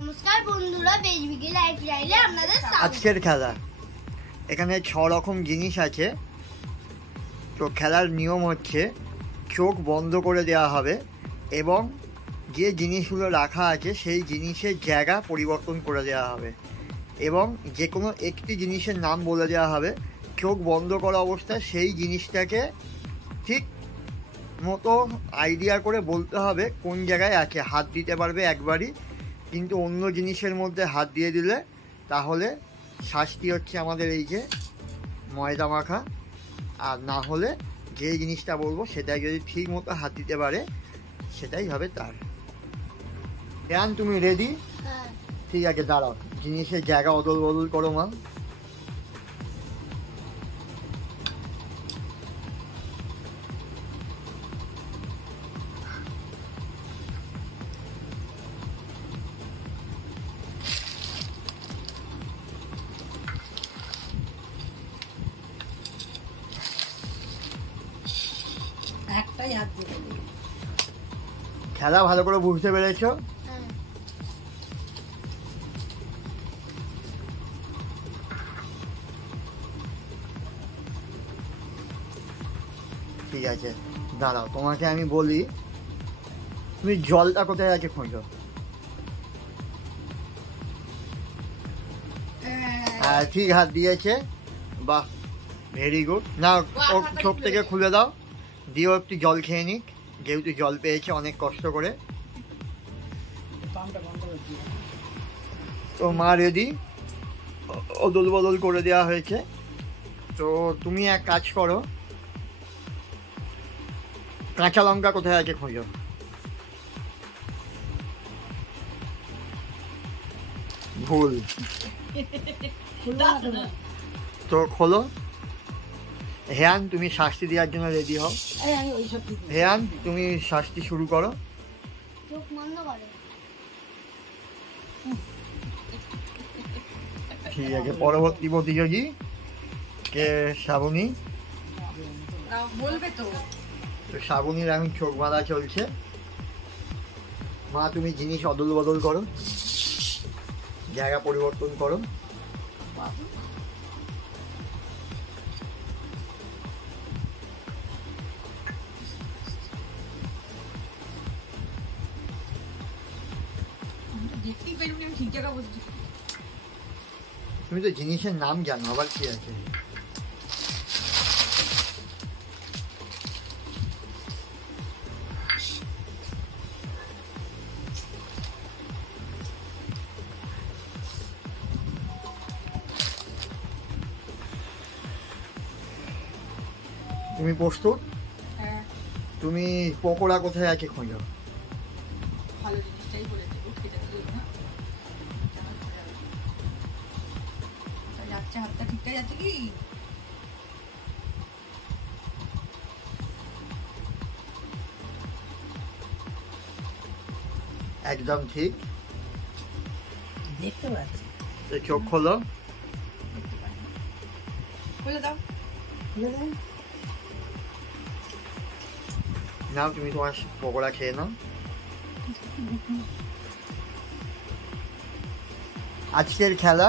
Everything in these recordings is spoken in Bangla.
নমস্কার বন্ধুরা, বেজবিকে লাইফস্টাইলে আপনাদের স্বাগত। আজকের খেলা এখানে 6 রকম জিনিস আছে। তো খেলার নিয়ম হচ্ছে চোখ বন্ধ করে দেওয়া হবে এবং যে জিনিসগুলো রাখা আছে সেই জিনিসের জায়গা পরিবর্তন করে দেওয়া হবে এবং যে কোনো একটি জিনিসের নাম বলে দেওয়া হবে। চোখ বন্ধ করা অবস্থায় সেই জিনিসটাকে ঠিক মতো আইডিয়া করে বলতে হবে কোন জায়গায় আছে। হাত দিতে পারবে একবারই, কিন্তু অন্য জিনিসের মধ্যে হাত দিয়ে দিলে তাহলে শাস্তি হচ্ছে আমাদের এই যে ময়দা মাখা। আর না হলে যে জিনিসটা বলবো সেটাই যদি ঠিক মতো হাত দিতে পারে সেটাই হবে তার। জ্ঞান, তুমি রেডি? হ্যাঁ। ঠিক আছে, দাঁড়াও, জিনিসের জায়গা অদল বদল করো মা। একটাই হাত দিয়ে দেবে। খেলা ভালো করে বুঝতে পেরেছো? হ্যাঁ। ঠিক আছে, দাঁড়াও, তোমাকে আমি বলি, তুমি জলটা কোথায় আছে খোঁজো। হ্যাঁ, ঠিক হাত দিয়েছে, বাহ, ভেরি গুড। না, ও চোখ থেকে খুলে দাও, দিও একটু জল খেয়ে নিক, যেহেতু জল পেয়েছে অনেক কষ্ট করে। তো মা রেডি, অদল বদল করে দেওয়া হয়েছে। তো তুমি এক কাজ করো, কাঁচা লঙ্কা কোথায় আছে খোঁজো। ভুল। তো খোলো। হেয়ান, তুমি শাস্তি দেওয়ার জন্য রেডি হও। হেয়ান, তুমি শাস্তি শুরু করো। চোখ বন্ধ করে। ঠিক আছে, পরবর্তী প্রতিযোগী কে? শ্রাবণী। বলবে তো। তো শ্রাবণীর এখন চোখ বাঁধা চলছে। মা, তুমি জিনিস অদল বদল করো, জায়গা পরিবর্তন করো। দেখতেই পাইনি আমি ঠিক জায়গা বসেছি। তুমি তো জিনিসের নাম জানো, আবার কি আছে? তুমি প্রস্তুত? হ্যাঁ, তুমি পকোড়া কোথায় আছে খোঁজো। ভালো জিনিসটাই বলেছে, খেতে দিল না। যাচ্ছে, হাতটা ঠিকঠাক যাচ্ছে কি? একদম ঠিক। দেখতে পাচ্ছি। তো চোখ খোলো। খুলে দাও, খুলে দাও। নাও, তুমি তোমার পকোড়া খেয়ে নাও। আজকের খেলা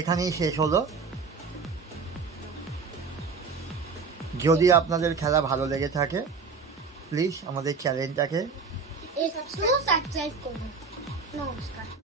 এখানেই শেষ হলো। যদি আপনাদের খেলা ভালো লেগে থাকে প্লিজ আমাদের চ্যানেলটাকে একটু সাবস্ক্রাইব করুন। নমস্কার।